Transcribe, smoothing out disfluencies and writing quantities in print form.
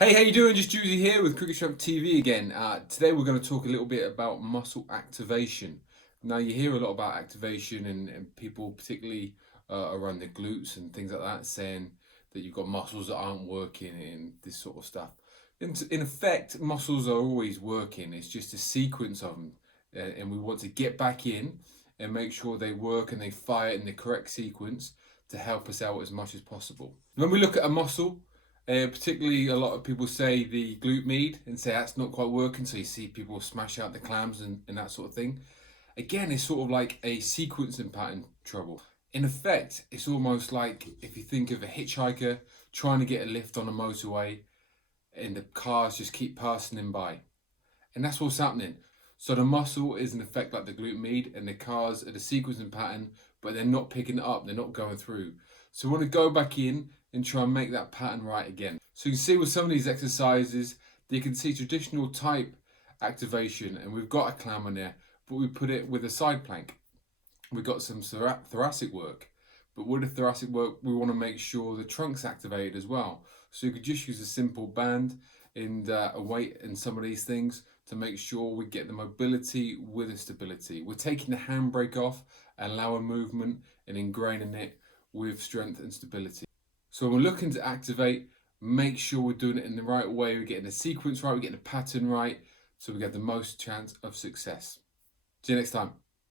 Hey, how you doing? Just Juicy here with Cricket Strength TV again. Today we're going to talk a little bit about muscle activation. Now you hear a lot about activation and people particularly around the glutes and things like that saying that you've got muscles that aren't working and this sort of stuff. In effect, muscles are always working. It's just a sequence of them, and we want to get back in and make sure they work and they fire in the correct sequence to help us out as much as possible. When we look at a muscle, particularly, a lot of people say the glute med and say that's not quite working. So you see people smash out the clams and that sort of thing. Again, it's sort of like a sequencing pattern trouble. In effect, it's almost like if you think of a hitchhiker trying to get a lift on a motorway and the cars just keep passing him by. And that's what's happening. So the muscle is in effect like the glute med and the cars are the sequencing pattern, but they're not picking it up, they're not going through. So we want to go back in and try and make that pattern right again. So you can see with some of these exercises, you can see traditional type activation, and we've got a clam on there, but we put it with a side plank. We've got some thoracic work, but with the thoracic work, we want to make sure the trunk's activated as well. So you could just use a simple band and a weight and some of these things to make sure we get the mobility with the stability. We're taking the handbrake off and allowing movement and ingraining it with strength and stability. So when we're looking to activate, make sure we're doing it in the right way. We're getting the sequence right, we're getting the pattern right, so we get the most chance of success. See you next time.